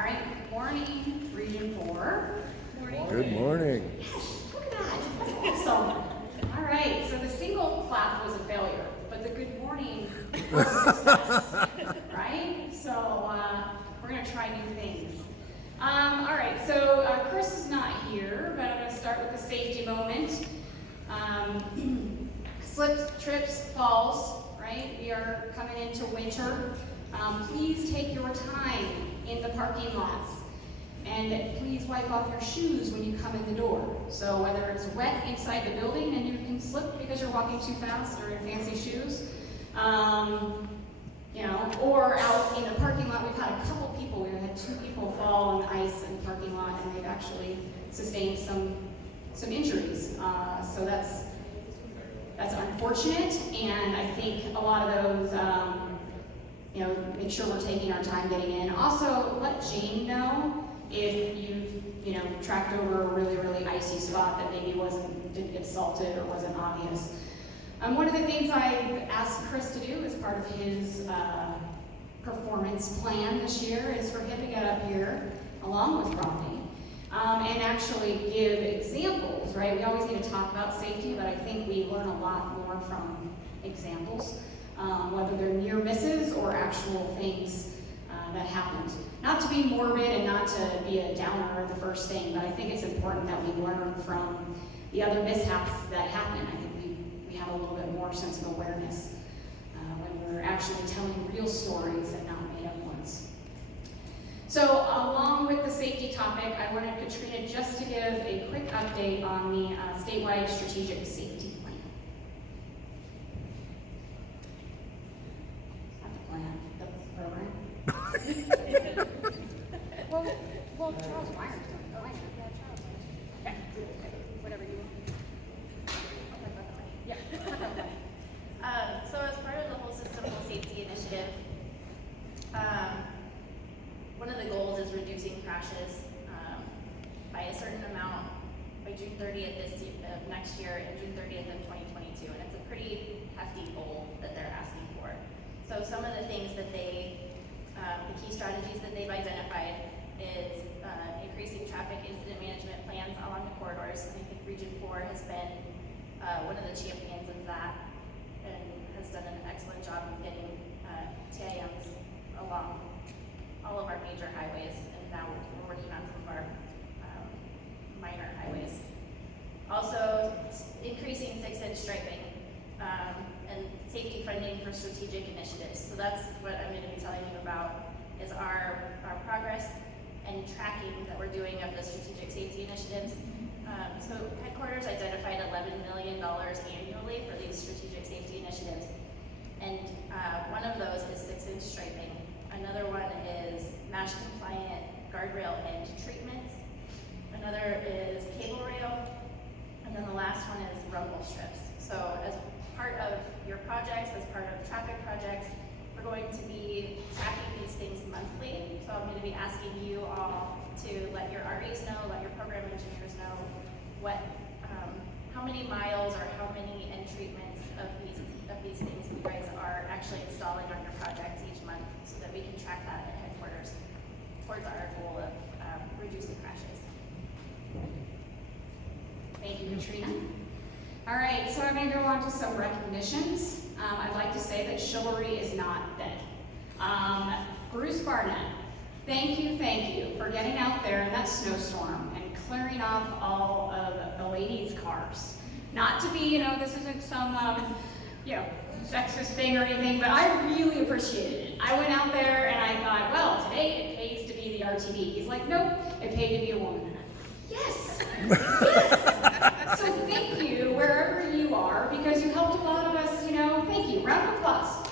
All right, good morning, Region 4. Morning. Good morning. Yes, look at that. That's awesome. All right, so the single clap was a failure, but the good morning was a success, right? So we're going to try new things. All right, so Chris is not here, but I'm going to start with the safety moment. Slips, trips, falls, right? We are coming into winter. Please take your time in the parking lots. And please wipe off your shoes when you come in the door. So whether it's wet inside the building and you can slip because you're walking too fast or in fancy shoes, or out in the parking lot. We've had a couple people, we've had 2 people fall on the ice in the parking lot and they've actually sustained some injuries. So that's unfortunate, and I think a lot of those, make sure we're taking our time getting in. Also, let Jane know if you've, tracked over a really, really icy spot that maybe didn't get salted or wasn't obvious. One of the things I asked Chris to do as part of his performance plan this year is for him to get up here along with Rodney and actually give examples, right? We always need to talk about safety, but I think we learn a lot more from examples, whether they're near misses or actual things that happened. Not to be morbid and not to be a downer the first thing, but I think it's important that we learn from the other mishaps that happen. I think we have a little bit more sense of awareness when we're actually telling real stories and not made up ones. So along with the safety topic, I wanted Katrina just to give a quick update on the statewide strategic safety plan. Not the plan, the program. well, Charles Myers. Okay. Whatever you want. Yeah. So as part of the whole system whole safety initiative, one of the goals is reducing crashes by a certain amount by June 30th of next year and June 30th of 2022, and it's a pretty hefty goal that they're asking for. So some of the things that the key strategies that they've identified is increasing traffic incident management plans along the corridors. And I think Region 4 has been one of the champions of that and has done an excellent job of getting TIMs along all of our major highways, and now we're working on some of our minor highways. Also, increasing 6-inch striping and safety funding for strategic initiatives. So that's what I'm going to be telling you about, is our progress and tracking that we're doing of the strategic safety initiatives. So headquarters identified $11 million annually for these strategic safety initiatives. And one of those is 6-inch striping. Another one is MASH compliant guardrail end treatments. Another is cable rail. And then the last one is rumble strips. So as part of your projects, as part of traffic projects, we're going to be tracking these things monthly. So I'm going to be asking you all to let your REs know, let your program engineers know how many miles or how many end treatments of these things you guys are actually installing on your projects each month, so that we can track that at headquarters towards our goal of reducing crashes. Thank you, Katrina. All right, so I'm going to go on to some recognitions. I'd like to say that chivalry is not dead. Bruce Barnett, thank you for getting out there in that snowstorm and clearing off all of the ladies' cars. Not to be, this isn't some, sexist thing or anything, but I really appreciated it. I went out there and I thought, well, today it pays to be the RTD. He's like, nope, it paid to be a woman. Yes, yes. So thank you wherever you are, because you helped a lot of us, thank you. Round of applause.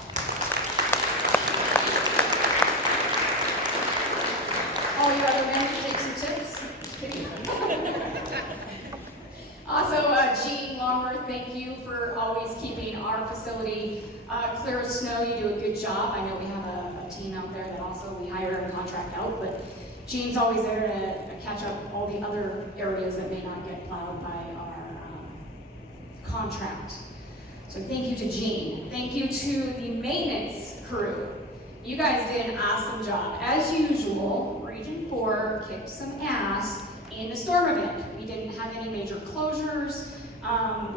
All you other men can take some tips. Also, Jean Longworth, thank you for always keeping our facility clear of snow. You do a good job. I know we have a team out there that also we hire and contract out, but Jean's always there to catch up all the other areas that may not get plowed by our contract. So thank you to Jean. Thank you to the maintenance crew. You guys did an awesome job. As usual, Region 4 kicked some ass in the storm event. We didn't have any major closures.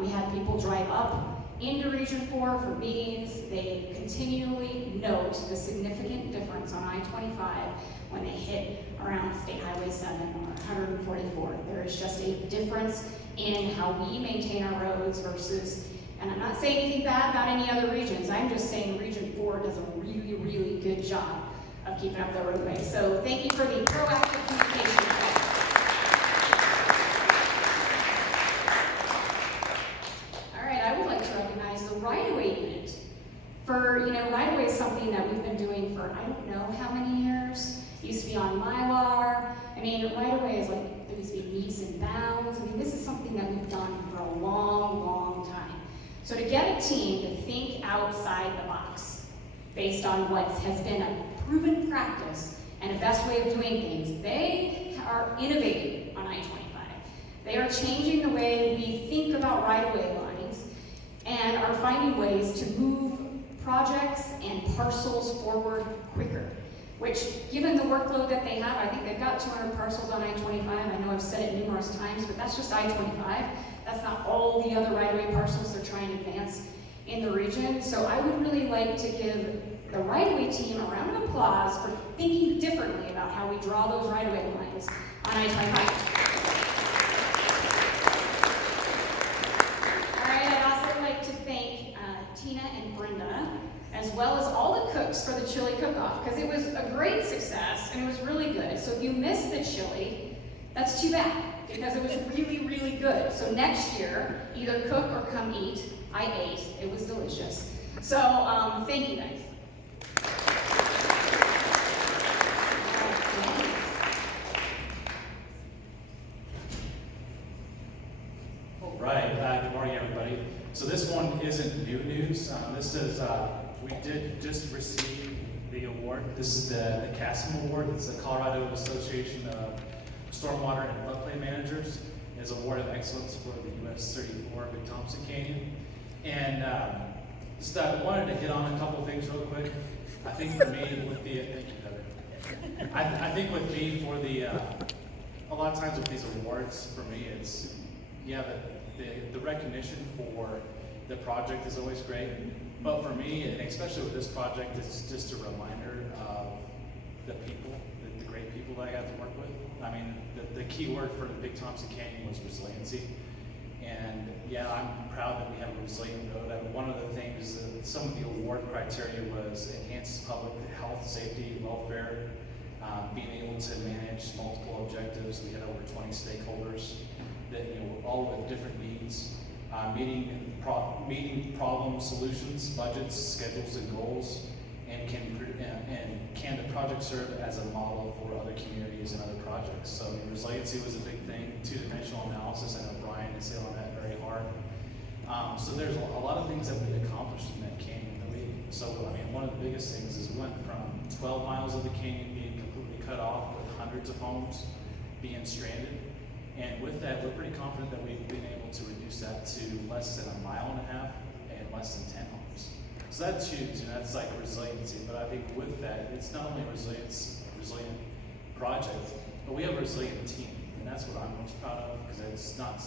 We had people drive up into Region 4 for meetings. They continually note the significant difference on I-25 when they hit around State Highway 7 or 144. There is just a difference in how we maintain our roads versus, and I'm not saying anything bad about any other regions, I'm just saying Region 4 does a really, really good job of keeping up the roadway. So thank you for the proactive communication. All right, I would like to recognize the right-of-way unit. For, right-of-way is something that we've been doing for I don't know how many years. It used to be on Mylar. I mean, right-of-way is like, there used to be meets and bounds. I mean, this is something that we've done for a long, long time. So to get a team to think outside the box, based on what has been a proven practice and a best way of doing things, they are innovating on I-25. They are changing the way we think about right-of-way lines and are finding ways to move projects and parcels forward quicker, which, given the workload that they have, I think they've got 200 parcels on I-25. I know I've said it numerous times, but that's just I-25. That's not all the other right-of-way parcels they're trying to advance in the region. So I would really like to give the right-of-way team a round of applause for thinking differently about how we draw those right-of-way lines on I-25. All right, I'd also like to thank Tina and Brenda, as well as all the cooks for the chili cook-off, because it was a great success and it was really good. So if you missed the chili, that's too bad, because it was really, really good. So next year, either cook or come eat. I ate, it was delicious. So thank you guys. All right, good morning everybody. So this one isn't new news. This is, we did just receive the award. This is the CASM Award. It's the Colorado Association of Stormwater and Floodplain Managers. It's an award of excellence for the US 34 Big Thompson Canyon. And just wanted to hit on a couple of things real quick. I think for me, with the, thank you, Heather. I think with me, for the, a lot of times with these awards, for me, it's, yeah, the recognition for the project is always great. But for me, and especially with this project, it's just a reminder of the people, the great people that I got to work with. I mean, the key word for the Big Thompson Canyon was resiliency. And yeah, I'm proud that we have a resilient road. One of the things, some of the award criteria was enhanced public health, safety, welfare, being able to manage multiple objectives. We had over 20 stakeholders that, all with different needs, meeting problem solutions, budgets, schedules, and goals, and can the project serve as a model for other communities and other projects? So resiliency was a big thing. Two-dimensional analysis, I know Brian is hitting on that very hard. So there's a lot of things that we accomplished in that canyon. So I mean, one of the biggest things is we went from 12 miles of the canyon being completely cut off with hundreds of homes being stranded. And with that, we're pretty confident that we've been able to reduce that to less than 1.5 miles and less than 10 homes. So that's huge, and that's like resiliency. But I think with that, it's not only a resilient project, but we have a resilient team, and that's what I'm most proud of, because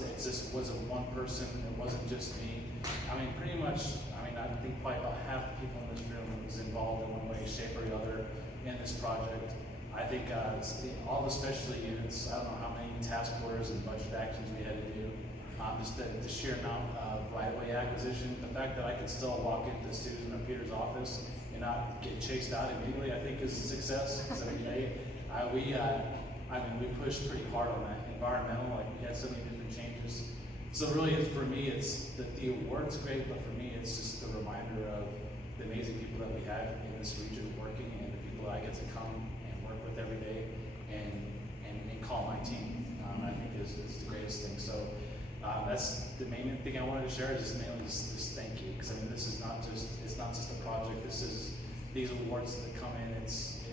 it just wasn't one person, it wasn't just me. I mean, pretty much, I think probably about half the people in this room was involved in one way, shape, or the other in this project. I think all the specialty units, I don't know how many task orders and budget actions we had to do. Just the sheer amount of right-of-way acquisition, the fact that I could still walk into Susan or Peter's office and not get chased out immediately, I think is a success. Because we pushed pretty hard on that. Environmental, like we had so many different changes. So really, for me, it's the award's great, but for me, it's just a reminder of the amazing people that we have in this region working, and the people that I get to come and work with every day and call my team. I think is the greatest thing. So that's the main thing I wanted to share. Is just mainly just thank you, because I mean, this is it's not just a project. This is these awards that come in. It's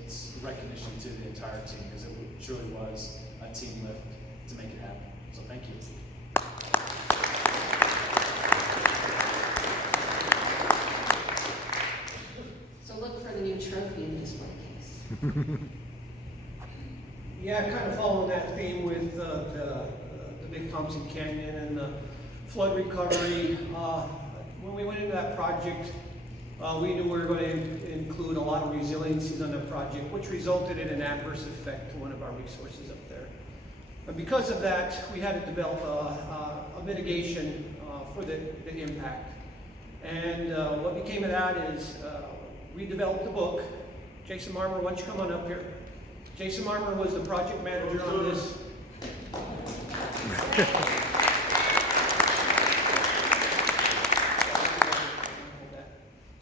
recognition to the entire team, because it truly was a team lift to make it happen. So thank you. So look for the new trophy in this display case. Yeah, kind of following that theme with the Big Thompson Canyon and the flood recovery. When we went into that project, we knew we were going to include a lot of resiliencies on the project, which resulted in an adverse effect to one of our resources up there. And because of that, we had to develop a mitigation for the impact. And what became of that is we developed a book. Jason Marmer, why don't you come on up here? Jason Marmer was the project manager on this.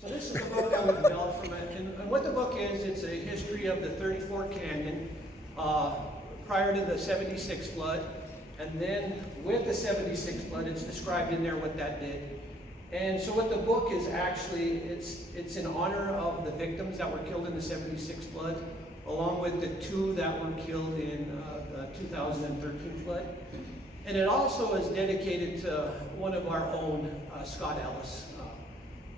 So this is the book that we developed from it. And what the book is, it's a history of the 34 Canyon prior to the 76 flood. And then with the 76 flood, it's described in there what that did. And so what the book is actually, it's in honor of the victims that were killed in the 76 flood, along with the 2 that were killed in the 2013 flood. And it also is dedicated to one of our own, Scott Ellis.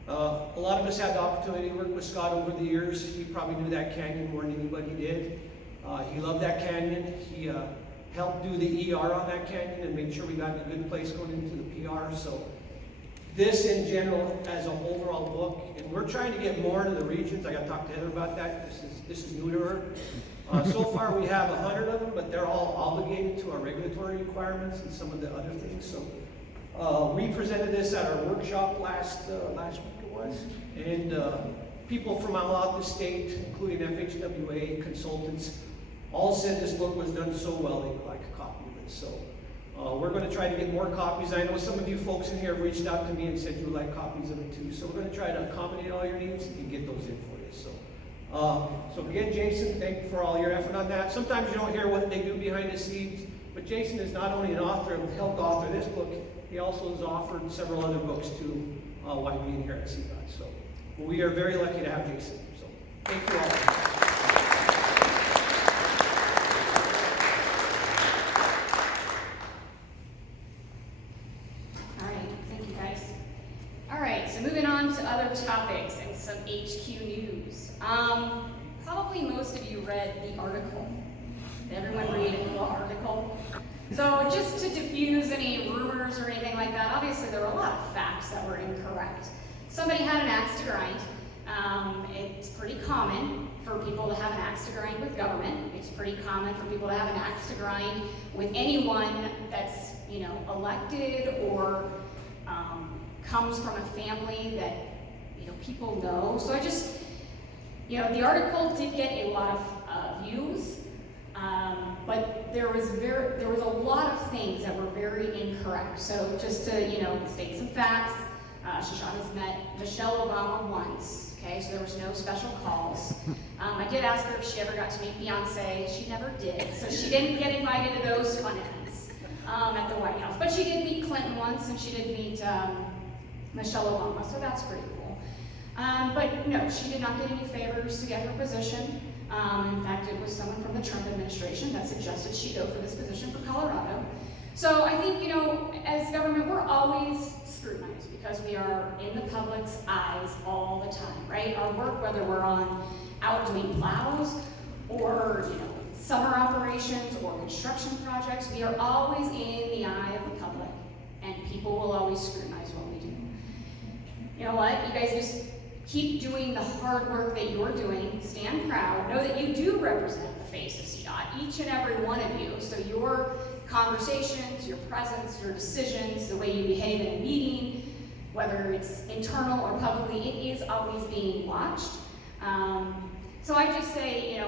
A lot of us had the opportunity to work with Scott over the years. He probably knew that canyon more than anybody did. He loved that canyon. He helped do the ER on that canyon and made sure we got in a good place going into the PR. So this in general as an overall book, and we're trying to get more into the regions. I got to talk to Heather about that. This is new to her. So far we have 100 of them, but they're all obligated to our regulatory requirements and some of the other things. So we presented this at our workshop last week it was, and people from all out the state, including FHWA consultants, all said this book was done so well they would like a copy of it. So we're going to try to get more copies. I know some of you folks in here have reached out to me and said you would like copies of it too. So we're going to try to accommodate all your needs and get those in for you. So again, Jason, thank you for all your effort on that. Sometimes you don't hear what they do behind the scenes, but Jason is not only an author, helped author this book, he also has authored several other books too while being here at CDOT. So we are very lucky to have Jason. So thank you all. Moving on to other topics and some HQ news. Probably most of you read the article. Did everyone read the article? So just to diffuse any rumors or anything like that, obviously there were a lot of facts that were incorrect. Somebody had an axe to grind. It's pretty common for people to have an axe to grind with government. It's pretty common for people to have an axe to grind with anyone that's, elected or comes from a family that, people know. So I just, the article did get a lot of views, but there was a lot of things that were very incorrect. So just to, state some facts, Shoshana's met Michelle Obama once, okay, so there was no special calls. I did ask her if she ever got to meet Beyonce. She never did, so she didn't get invited to those fun events at the White House. But she did meet Clinton once, and she did meet Michelle Obama, so that's pretty cool. But no, she did not get any favors to get her position. In fact, it was someone from the Trump administration that suggested she go for this position for Colorado. So I think, as government, we're always scrutinized because we are in the public's eyes all the time, right? Our work, whether we're out doing plows or, summer operations or construction projects, we are always in the eye of the public, and people will always scrutinize what we do. You know what? You guys just keep doing the hard work that you're doing. Stand proud. Know that you do represent the face of CDOT, each and every one of you. So your conversations, your presence, your decisions, the way you behave in a meeting, whether it's internal or publicly, it is always being watched. So I just say,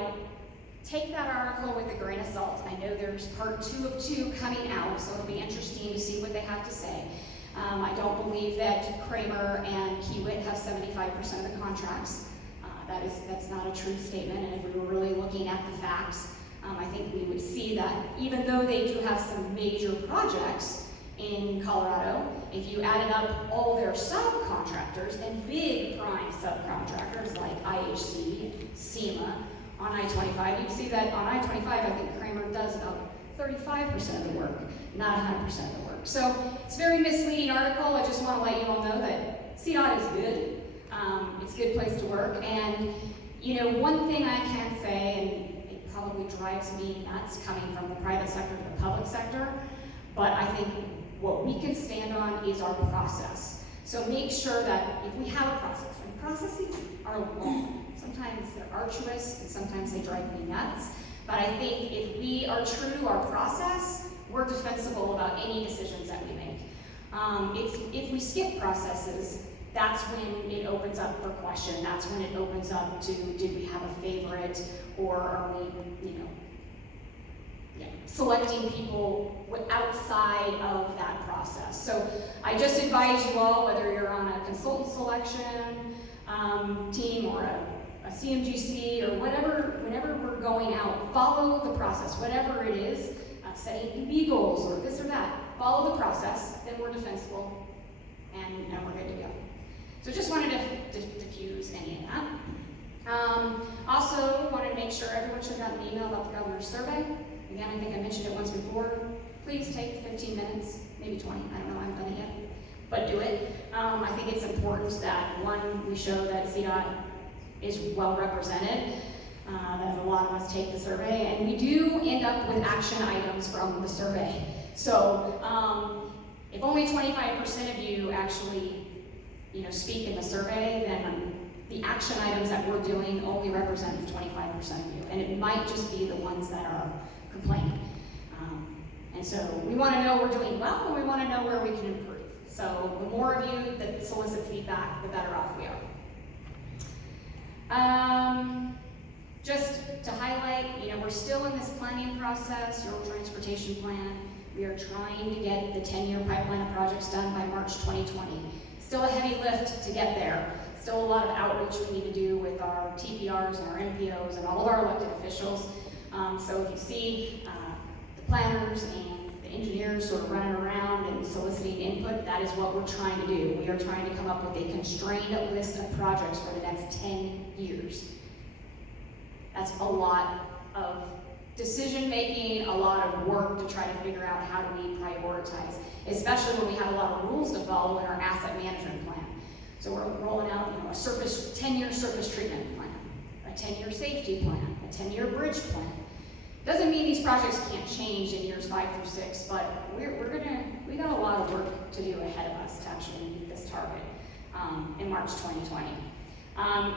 take that article with a grain of salt. I know there's part 2 of 2 coming out, so it'll be interesting to see what they have to say. I don't believe that Kramer and Kiewit have 75% of the contracts. That's not a true statement, and if we were really looking at the facts, I think we would see that even though they do have some major projects in Colorado, if you added up all their subcontractors and big prime subcontractors like IHC, SEMA, on I-25, you'd see that on I-25, I think Kramer does about 35% of the work, not 100% of the work. So it's a very misleading article. I just want to let you all know that CDOT is good. It's a good place to work. And, one thing I can say, and it probably probably drives me nuts coming from the private sector to the public sector. But I think what we can stand on is our process. So make sure that if we have a process, and processes are long, sometimes they're arduous and sometimes they drive me nuts. But I think if we are true to our process, we're defensible about any decisions that we make. If we skip processes, that's when it opens up for question. That's when it opens up to, did we have a favorite, or are we, selecting people outside of that process. So I just advise you all, whether you're on a consultant selection team or a CMGC or whatever, whenever we're going out, follow the process, whatever it is, setting EB goals or this or that. Follow the process, then we're defensible, and we're good to go. So just wanted to diffuse any of that. Also wanted to make sure everyone should have gotten an email about the governor's survey. Again, I think I mentioned it once before. Please take 15 minutes, maybe 20, I don't know, I haven't done it yet, but do it. I think it's important that, one, we show that CDOT is well represented, that a lot of us take the survey, and we do end up with action items from the survey. So if only 25% of you actually speak in the survey, then the action items that we're doing only represent 25% of you, and it might just be the ones that are complaining. And so we want to know we're doing well, and we want to know where we can improve. So the more of you that solicit feedback, the better off we are. Just to highlight, we're still in this planning process, your transportation plan. We are trying to get the 10-year pipeline of projects done by March 2020. Still a heavy lift to get there. Still a lot of outreach we need to do with our TPRs and our MPOs and all of our elected officials. So if you see the planners and the engineers sort of running around and soliciting input, that is what we're trying to do. We are trying to come up with a constrained list of projects for the next 10 years. That's a lot of decision making, a lot of work to try to figure out how do we prioritize, especially when we have a lot of rules to follow in our asset management plan. So we're rolling out a 10-year surface treatment plan, a 10-year safety plan, a 10-year bridge plan. Doesn't mean these projects can't change in years 5 through 6, but we got a lot of work to do ahead of us to actually meet this target in March 2020.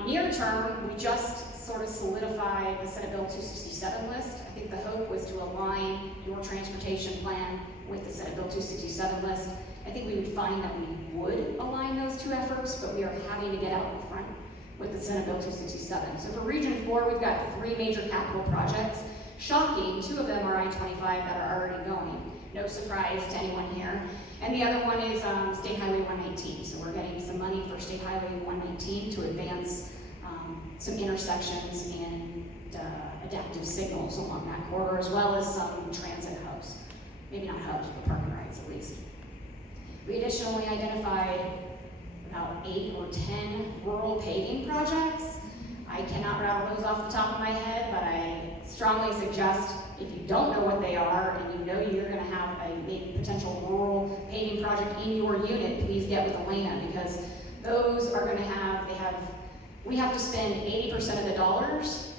Near term, we just sort of solidified the Senate Bill 267 list. I think the hope was to align your transportation plan with the Senate Bill 267 list. I think we would find that we would align those two efforts, but we are having to get out in front with the Senate Bill 267. So for Region 4, we've got 3 major capital projects. Shocking, 2 of them are I-25 that are already going. No surprise to anyone here. And the other one is State Highway 119. So we're getting some money for State Highway 119 to advance some intersections and adaptive signals along that corridor, as well as some transit hubs. Maybe not hubs, but parking rides at least. We additionally identified about 8 or 10 rural paving projects. I cannot rattle those off the top of my head, but I strongly suggest if you don't know what they are and you know you're going to have a maybe potential rural paving project in your unit, please get with the land, because those are going to we have to spend 80% of the dollars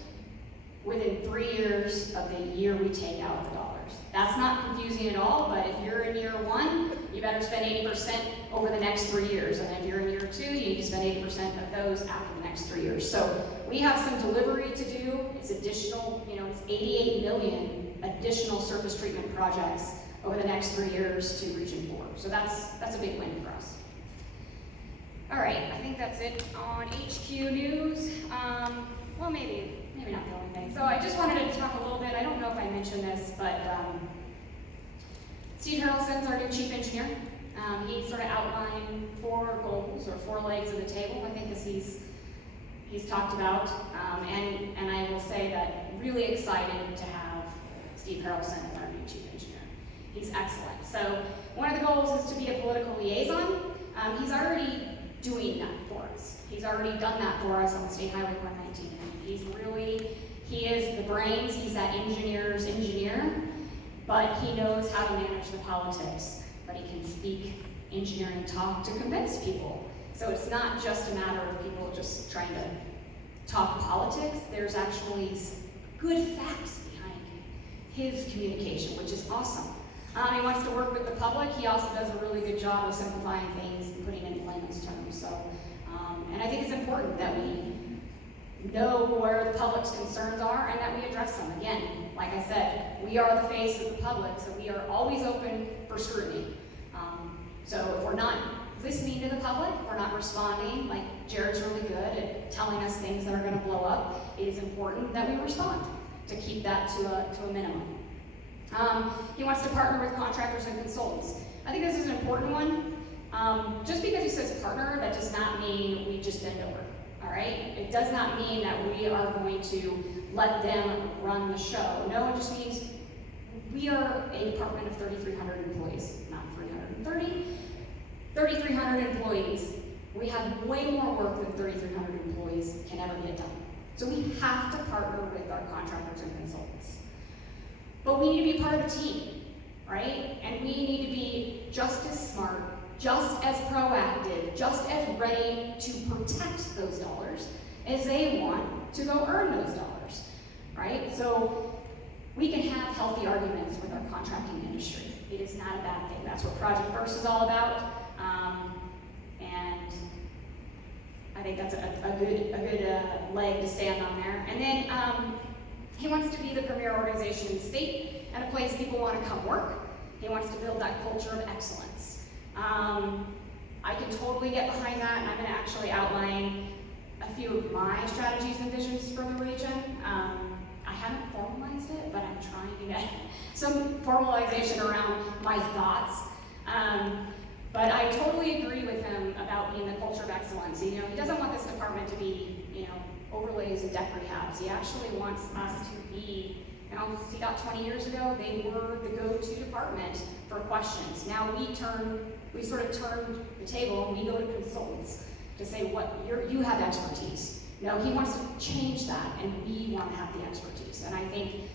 within 3 years of the year we take out the dollars. That's not confusing at all, but if you're in year 1, you better spend 80% over the next 3 years. And if you're in year 2, you need to spend 80% of those after the next 3 years. So we have some delivery to do. It's additional, it's 88 million additional surface treatment projects over the next 3 years to Region 4. So that's a big win for us. All right, I think that's it on HQ news. Well, maybe not the only thing. So I just wanted to talk a little bit, I don't know if I mentioned this, but Steve Harrelson's our new chief engineer. He sort of outlined 4 goals or 4 legs of the table, I think, as he's talked about. And I will say that really excited to have Steve Harrelson as our new chief engineer. He's excellent. So one of the goals is to be a political liaison. He's already doing that for us. He's already done that for us on State Highway 119. He is the brains, he's that engineer's engineer, but he knows how to manage the politics, but he can speak engineering talk to convince people. So it's not just a matter of people just trying to talk politics. There's actually good facts behind his communication, which is awesome. He wants to work with the public. He also does a really good job of simplifying things and putting it in layman's terms. So, and I think it's important that we know where the public's concerns are and that we address them. Again, like I said, we are the face of the public, so we are always open for scrutiny. So if we're not listening to the public, if we're not responding, like Jared's really good at telling us things that are going to blow up, it is important that we respond to keep that to a minimum. He wants to partner with contractors and consultants. I think this is an important one. Just because he says partner, that does not mean we just bend over, all right? It does not mean that we are going to let them run the show. No, it just means we are a department of 3,300 employees, not 330. 3,300 employees. We have way more work than 3,300 employees can ever get done. So we have to partner with our contractors and consultants. But we need to be part of the team, right? And we need to be just as smart, just as proactive, just as ready to protect those dollars as they want to go earn those dollars, right? So we can have healthy arguments with our contracting industry. It is not a bad thing. That's what Project First is all about. And I think that's a good leg to stand on there. And then he wants to be the premier organization in the state and a place people want to come work. He wants to build that culture of excellence. I can totally get behind that, and I'm going to actually outline a few of my strategies and visions for the region. I haven't formalized it, but I'm trying to get some formalization around my thoughts. But I totally agree with him about being the culture of excellence. You know, he doesn't want this department to be, overlays and deck rehabs. He actually wants us to be, CDOT 20 years ago, they were the go-to department for questions. Now we sort of turned the table and we go to consultants to say you have expertise. No, he wants to change that, and we want to have the expertise. And I think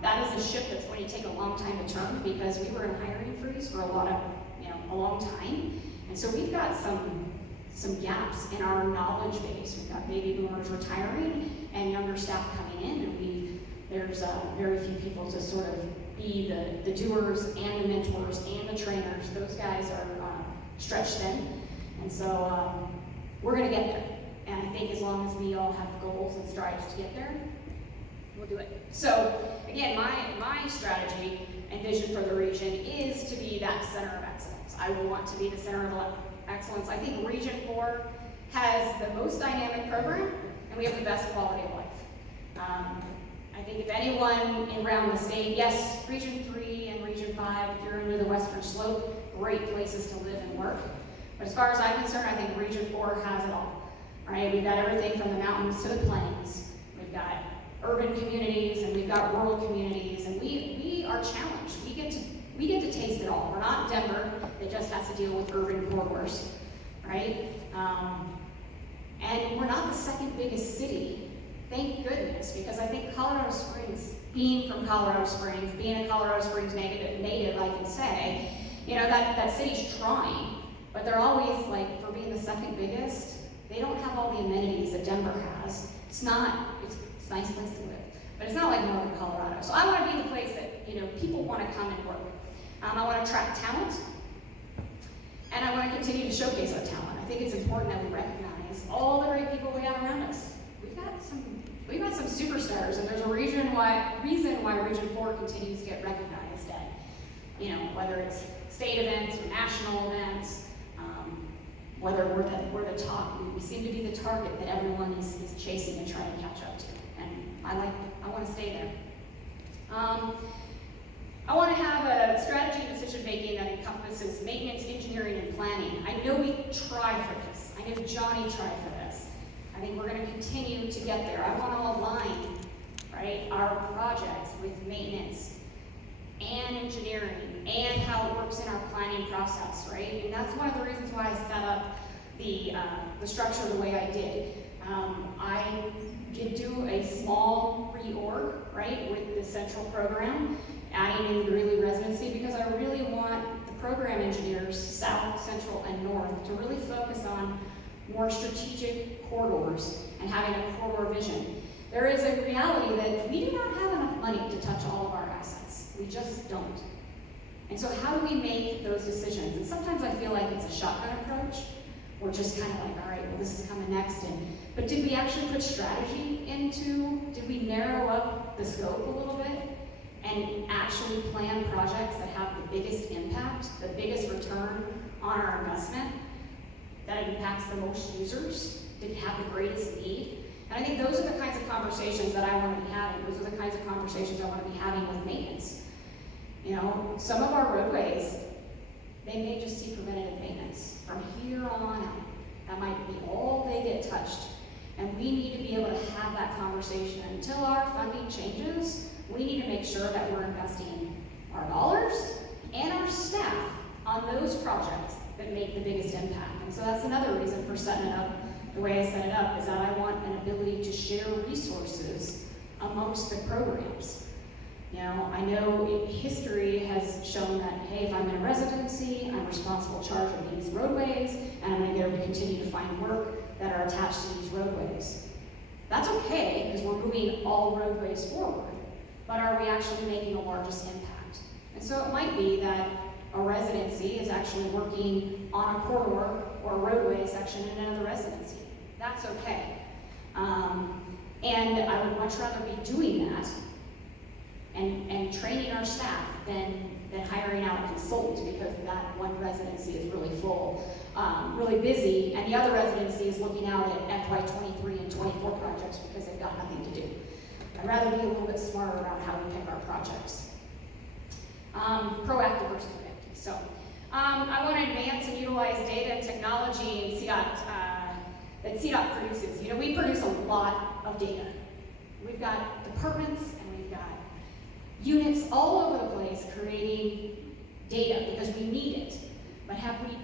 that is a ship that's going to take a long time to turn, because we were in hiring freeze for a long time. And so we've got some gaps in our knowledge base. We've got baby boomers retiring and younger staff coming in, and there's very few people to sort of be the doers and the mentors and the trainers. Those guys are stretched thin. And so we're going to get there. And I think as long as we all have goals and strides to get there, we'll do it. So again, my strategy and vision for the region is to be that center of excellence. I want to be the center of excellence. I think Region 4 has the most dynamic program, and we have the best quality of life. I think if anyone around the state, yes, Region 3 and Region 5, if you're into the Western Slope, great places to live and work. But as far as I'm concerned, I think Region 4 has it all. Right? We've got everything from the mountains to the plains. We've got urban communities and we've got rural communities, and we are challenged. We get to taste it all. We're not Denver that just has to deal with urban corridors, right? And we're not the second biggest city, thank goodness, because I think Colorado Springs, being from Colorado Springs, being a Colorado Springs native, I can say, that city's trying, but they're always like, for being the second biggest, they don't have all the amenities that Denver has. It's a nice place to live, but it's not like Northern Colorado. So I want to be the place that, people want to come and work. I want to attract talent, and I want to continue to showcase our talent. I think it's important that we recognize all the great people we have around us. We've got some superstars, and there's a reason why Region 4 continues to get recognized at, whether it's state events or national events. Whether we're the top, we seem to be the target that everyone is chasing and trying to catch up to, and I want to stay there. I want to have a strategy and decision making that encompasses maintenance, engineering, and planning. I know we try for this. I know Johnny tried for this. I think we're going to continue to get there. I want to align, right, our projects with maintenance and engineering and how it works in our planning process, right? And that's one of the reasons why I set up the structure the way I did. I did do a small reorg, right, with the central program, adding in the Greeley residency, because I really want the program engineers, south, central, and north, to really focus on more strategic corridors and having a corridor vision. there is a reality that we do not have enough money to touch all of our assets. We just don't. And so how do we make those decisions? And sometimes I feel like it's a shotgun approach. We're just kind of like, all right, well, this is coming next. But did we actually put strategy did we narrow up the scope a little bit and actually plan projects that have the biggest impact, the biggest return on our investment, that impacts the most users, did have the greatest need? And I think those are the kinds of conversations that I want to be having. Those are the kinds of conversations I want to be having with maintenance. You know, some of our roadways, they may just see preventative maintenance from here on out. That might be all they get touched. And we need to be able to have that conversation. Until our funding changes, we need to make sure that we're investing our dollars and our staff on those projects that make the biggest impact. And so that's another reason for setting it up the way I set it up, is that I want an ability to share resources amongst the programs. You know, I know history has shown that, hey, if I'm in a residency, I'm responsible charge of these roadways, and I'm going to be able to continue to find work that are attached to these roadways. That's okay, because we're moving all roadways forward, but are we actually making the largest impact? And so it might be that a residency is actually working on a corridor or a roadway section in another residency. That's okay. And I would much rather be doing that and training our staff than hiring out a consultant, because that one residency is really full, really busy, and the other residency is looking out at FY23 and 24 projects because they've got nothing to do. I'd rather be a little bit smarter about how we pick our projects. Proactive versus reactive. So I want to advance and utilize data and technology in CDOT, that CDOT produces. You know, we produce a lot of data. We've got departments and we've got units all over the place creating data because we need it. But have we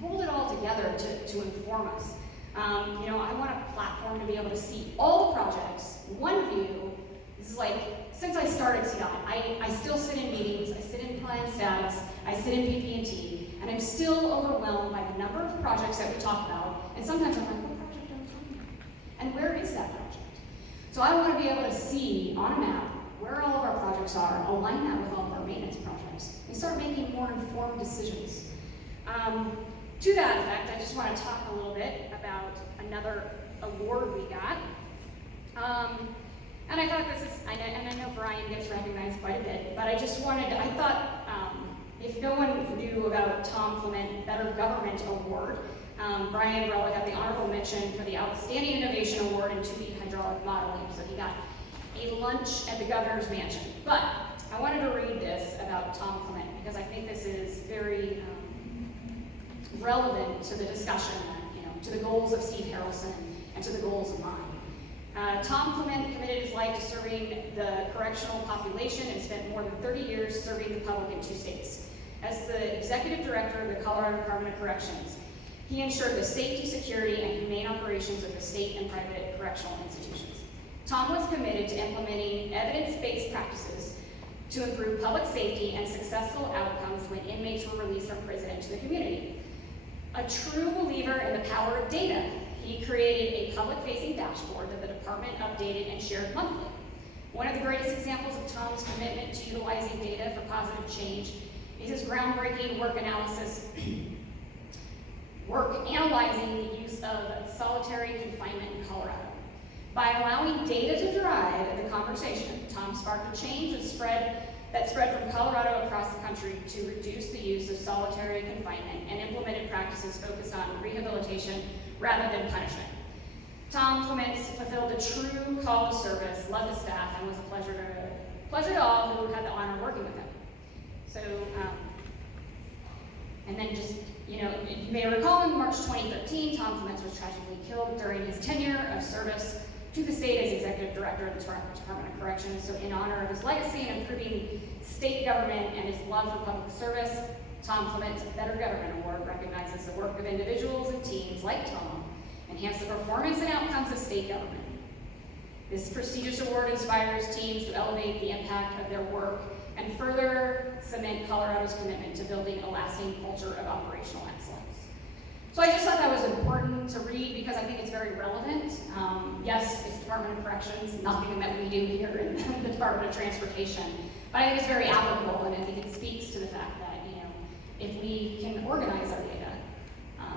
pulled it all together to inform us? You know, I want a platform to be able to see all the projects, one view. This is like, since I started CDOT, I still sit in meetings, I sit in plan status, I sit in PP&T, and I'm still overwhelmed by the number of projects that we talk about, and sometimes I'm like, what project are we talking about? And where is that project? So I want to be able to see on a map where all of our projects are, align that with all of our maintenance projects, and start making more informed decisions. To that effect, I just want to talk a little bit about another award we got. And I thought this is, and I know Brian gets recognized quite a bit, but I thought if no one knew about Tom Clement Better Government Award, Brian Varela got the honorable mention for the Outstanding Innovation Award in 2D hydraulic modeling, so he got a lunch at the governor's mansion. But I wanted to read this about Tom Clement because I think this is very relevant to the discussion, to the goals of Steve Harrelson and to the goals of mine. Tom Clement committed his life to serving the correctional population and spent more than 30 years serving the public in 2 states. As the executive director of the Colorado Department of Corrections, he ensured the safety, security, and humane operations of the state and private correctional institutions. Tom was committed to implementing evidence-based practices to improve public safety and successful outcomes when inmates were released from prison into the community. A true believer in the power of data, he created a public-facing dashboard that the department updated and shared monthly. One of the greatest examples of Tom's commitment to utilizing data for positive change is his groundbreaking work analyzing the use of solitary confinement in Colorado. By allowing data to drive the conversation, Tom sparked a change that spread from Colorado across the country to reduce the use of solitary confinement and implemented practices focused on rehabilitation rather than punishment. Tom Clement fulfilled a true call to service, loved the staff, and was a pleasure to all who had the honor of working with him. So, and then just, you may recall in March 2013, Tom Clement was tragically killed during his tenure of service to the state as executive director of the Department of Corrections. So in honor of his legacy and improving state government and his love for public service, Tom Clement's Better Government Award recognizes the work of individuals and teams like Tom, enhance the performance and outcomes of state government. This prestigious award inspires teams to elevate the impact of their work and further cement Colorado's commitment to building a lasting culture of operational excellence. So I just thought that was important to read because I think it's very relevant. Yes, it's Department of Corrections, nothing that we do here in the Department of Transportation, but I think it's very applicable, and I think it speaks to the fact that, if we can organize our data,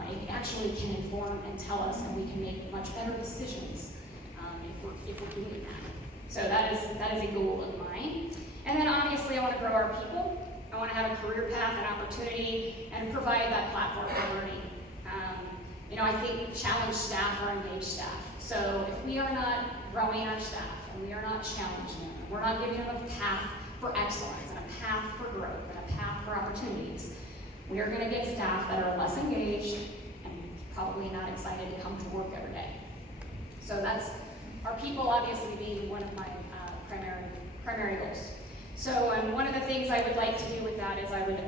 it actually can inform and tell us, and we can make much better decisions if we're doing that. So that is a goal of mine. And then obviously I want to grow our people. I want to have a career path and opportunity and provide that platform for learning. I think challenged staff are engaged staff. So if we are not growing our staff and we are not challenging them, we're not giving them a path for excellence and a path for growth and a path for opportunities, we are going to get staff that are less engaged and probably not excited to come to work every day. So that's our people obviously being one of my primary goals. So one of the things I would like to do with that is I would,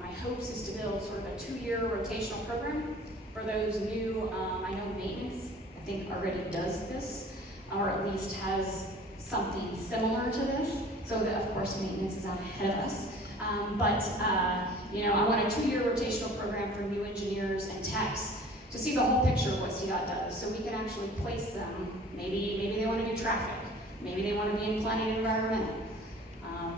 my hopes is to build sort of a 2-year rotational program for those new, I know maintenance, I think already does this, or at least has something similar to this, so that of course maintenance is out ahead of us. I want a 2-year rotational program for new engineers and techs to see the whole picture of what CDOT does, so we can actually place them. Maybe they want to do traffic, maybe they want to be in planning and environmental,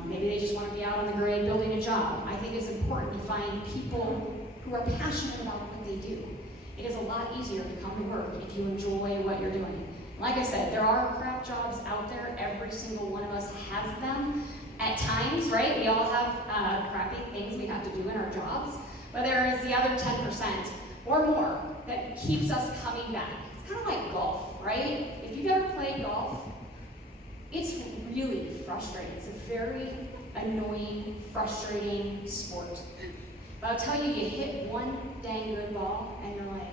maybe they just want to be out on the grade building a job. I think it's important to find people who are passionate about what they do. It is a lot easier to come to work if you enjoy what you're doing. Like I said, there are crap jobs out there. Every single one of us has them at times, right? We all have crappy things we have to do in our jobs. But there is the other 10% or more that keeps us coming back. It's kind of like golf, right? If you've ever played golf, it's really frustrating. It's a very annoying, frustrating sport. But I'll tell you, you hit one dang good ball, and you're like,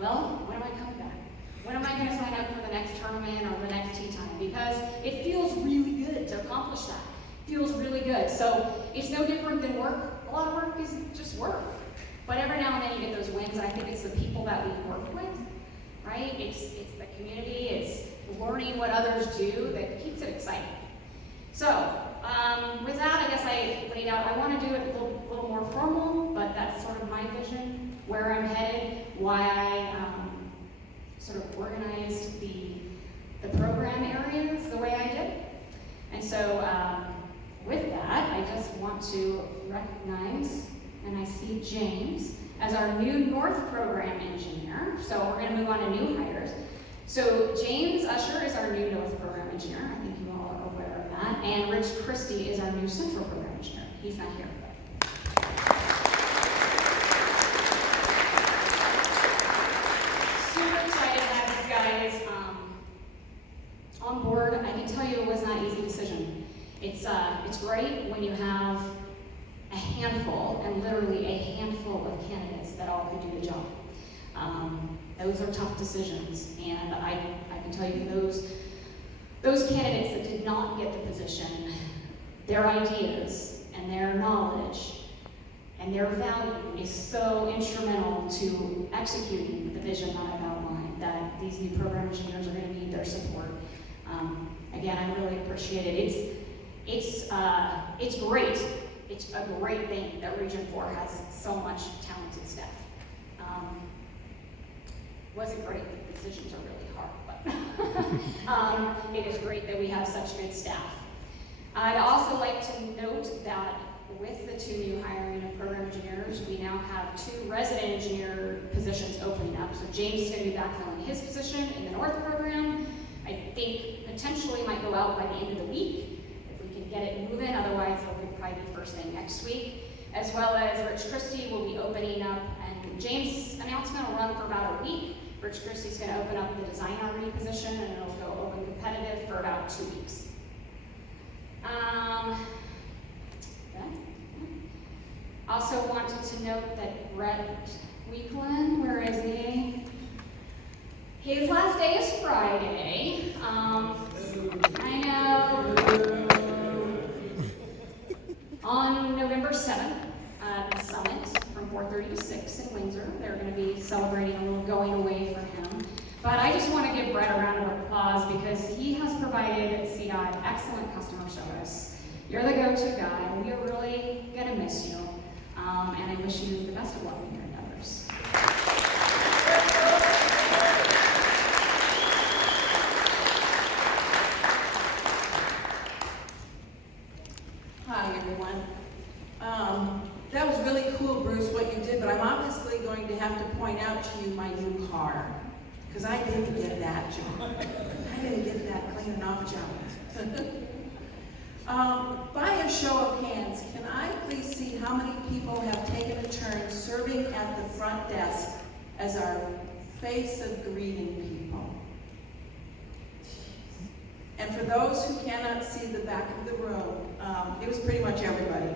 well, when am I coming back? When am I going to sign up for the next tournament or the next tee time? Because it feels really good to accomplish that. It feels really good. So it's no different than work. A lot of work is just work. But every now and then you get those wins, and I think it's the people that we work with, right? It's the community, it's learning what others do that keeps it exciting. So with that, I guess I laid out, I want to do it a little more formal, but that's sort of my vision, where I'm headed, why I sort of organized the program areas the way I did. And so with that, I just want to recognize, and I see James as our new North Program Engineer. So we're going to move on to new hires. So James Usher is our new North Program Engineer. I think you all are aware of that. And Rich Christie is our new Central Program Engineer. He's not here. Super excited to have these guys on board. I can tell you it was not an easy decision. It's great when you have a handful, and literally a handful of candidates that all could do the job. Those are tough decisions, and I can tell you those candidates that did not get the position, their ideas and their knowledge and their value is so instrumental to executing the vision that I've outlined, that these new program engineers are going to need their support. Again, I really appreciate it. It's great. It's a great thing that Region 4 has so much talented staff. Wasn't great, the decisions are really hard, but it is great that we have such good staff. I'd also like to note that with the 2 new hiring of program engineers, we now have 2 resident engineer positions opening up. So James is going to be backfilling his position in the North program. I think potentially might go out by the end of the week if we can get it moving. Otherwise, it'll probably be first thing next week. As well as Rich Christie will be opening up, and James' announcement will run for about a week. Rich Christie's going to open up the design R&D position, and it'll go open competitive for about 2 weeks. Also wanted to note that Brett Weekland, where is he? His last day is Friday. I know. On November 7th, at the summit from 4:30 to 6 in Windsor, they're going to be celebrating a little going away for him. But I just want to give Brett a round of applause because he has provided CDOT excellent customer service. You're the go-to guy, and we are really going to miss you. And I wish you the best of luck in your endeavors. Hi, everyone. That was really cool, Bruce, what you did, but I'm obviously going to have to point out to you my new car, because I didn't get that job. I didn't get that clean enough job. By a show of hands, can I please see how many people have taken a turn serving at the front desk as our face of greeting people? And for those who cannot see the back of the room, it was pretty much everybody.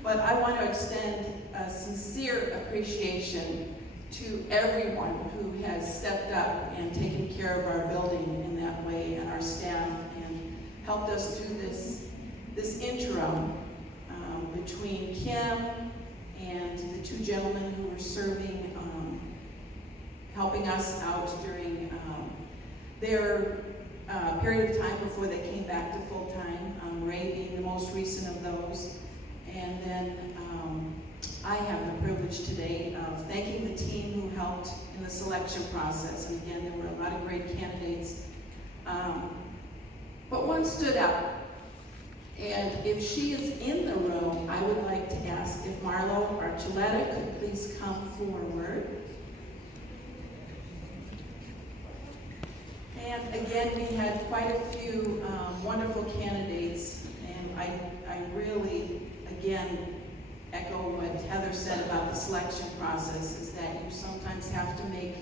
But I want to extend a sincere appreciation to everyone who has stepped up and taken care of our building in that way, and our staff, and helped us through this interim between Kim and the two gentlemen who were serving, helping us out during their period of time before they came back to full-time, Ray being the most recent of those. And then I have the privilege today of thanking the team who helped in the selection process. And again, there were a lot of great candidates. But one stood out. And if she is in the room, I would like to ask if Marlo Archuleta could please come forward. And again, we had quite a few wonderful candidates, and I really, again, echo what Heather said about the selection process, is that you sometimes have to make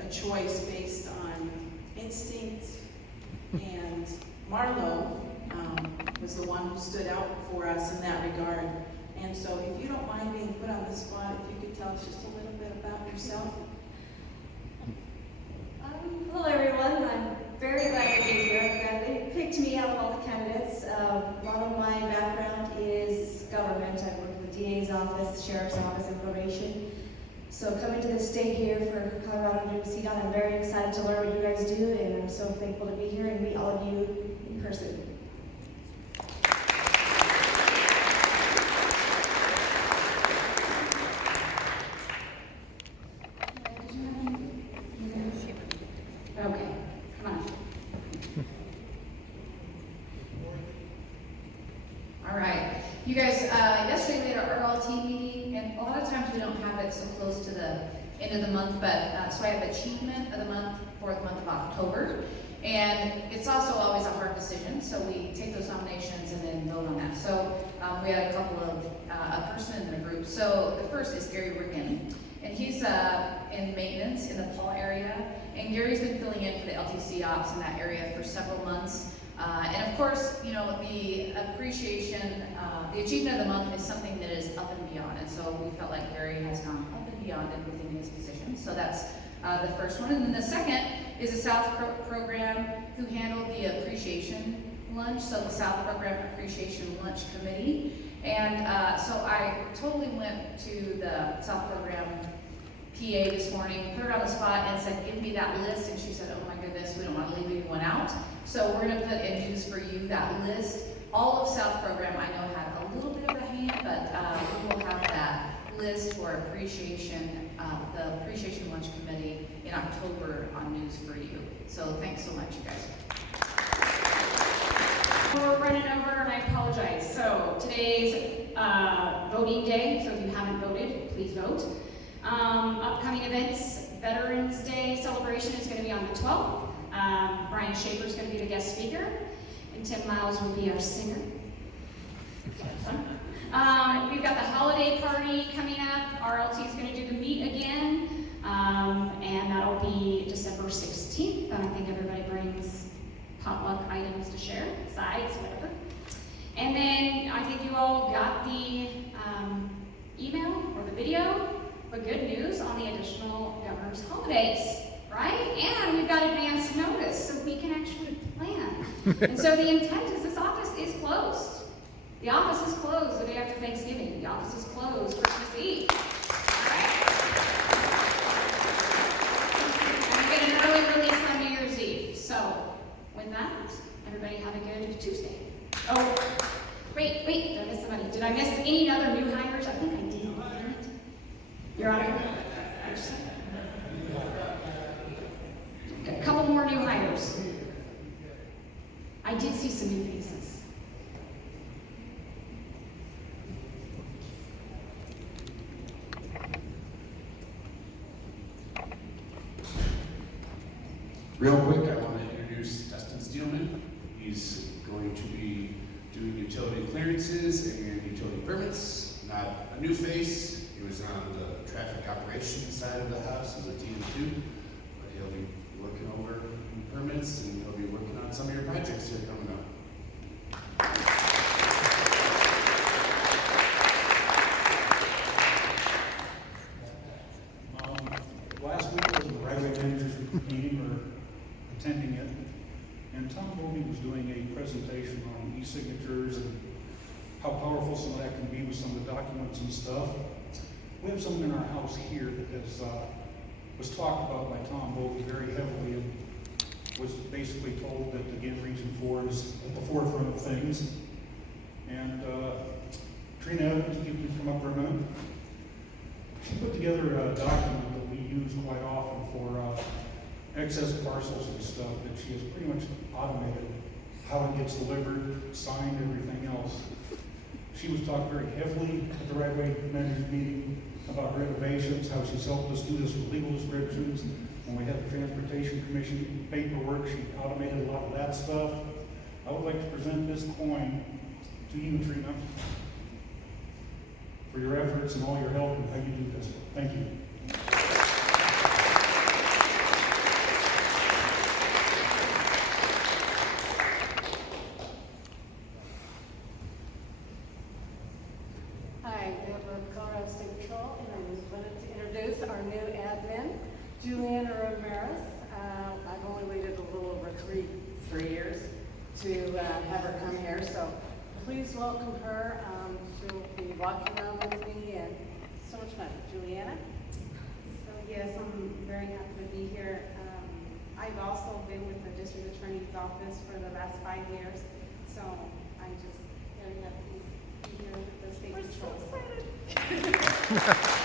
a choice based on instinct, and Marlo was the one who stood out for us in that regard. And so if you don't mind being put on the spot, if you could tell us just a little bit about yourself. Hello everyone, I'm very glad to be here. They picked me out of all the candidates. A lot of my background is government. I worked with the DA's office, Sheriff's office, and probation. So coming to the state here for Colorado to do CDOT, I'm very excited to learn what you guys do, and I'm so thankful to be here and meet all of you in person. Okay, come on. All right, you guys, yesterday we had our RLT meeting, and a lot of times we don't have it so close to the end of the month, but, so I have achievement of the month for the month of October, and it's also always a hard decision, so we take those nominations and then vote on that. So, we had a couple of, a person in the group. So the first is Gary Riggin, and he's, in maintenance in the Paul area, and Gary's been filling in for the LTC ops in that area for several months. And of course, you know, the appreciation, the achievement of the month is something that is up and beyond. And so we felt like Gary has gone up and beyond it within his position. So that's the first one. And then the second is the South program who handled the appreciation lunch. So the South Program Appreciation Lunch Committee. And so I totally went to the South Program PA this morning, put her on the spot and said, give me that list. And she said, oh my goodness, we don't want to leave anyone out. So we're going to put in News for You that list. All of South Program I know had a little bit of a hand, but we will have that list for appreciation, the Appreciation Lunch Committee in October on News for You. So thanks so much, you guys. We're running over, and I apologize. So today's voting day, so if you haven't voted, please vote. Upcoming events, Veterans Day celebration is going to be on the 12th. Brian Schaefer is going to be the guest speaker, and Tim Miles will be our singer. We've got the holiday party coming up. RLT is going to do the meet again, and that'll be December 16th. I think everybody brings potluck items to share, sides, whatever. And then I think you all got the email or the video. But good news on the additional governor's holidays, right? And we've got advance notice, so we can actually plan. And so the intent is this office is closed. The office is closed the day after Thanksgiving. The office is closed Christmas Eve. All right? And we get an early release on New Year's Eve. So with that, everybody have a good Tuesday. Oh, Wait, did I miss somebody? Did I miss any other new hires? I think I did, didn't it? Your Honor? A couple more new hires. I did see some new faces. Real quick, I want to introduce Dustin Steelman. He's going to be doing utility clearances and utility permits. Not a new face. He was on the traffic operations side of the house as a TM2, but he'll be working over permits and he'll be working on some of your projects here coming up. Last week was the right-of-way managers meeting or attending it, and Tom Bovee was doing a presentation on e-signatures and how powerful some of that can be with some of the documents and stuff. We have something in our house here that was talked about by Tom Bovee very heavily and was basically told that, again, Region 4 is at the forefront of things. And Trina Evans, if you could come up for a minute. She put together a document that we use quite often for excess parcels and stuff that she has pretty much automated how it gets delivered, signed, everything else. She was talking very heavily at the right-of-way managers meeting about renovations, how she's helped us do this with legal descriptions. When we had the Transportation Commission paperwork, she automated a lot of that stuff. I would like to present this coin to you, Trina, for your efforts and all your help and how you do this. Thank you. Hi, we have a Colorado State Patrol, and I just wanted to introduce our new admin, Juliana Ramirez. I've only waited a little over three years to have her come here, so please welcome her. She'll be walking around with me, and so much fun. Juliana? So yes, I'm very happy to be here. I've also been with the District Attorney's Office for the last 5 years, so I'm just very happy to be here with the State Patrol. We're so excited.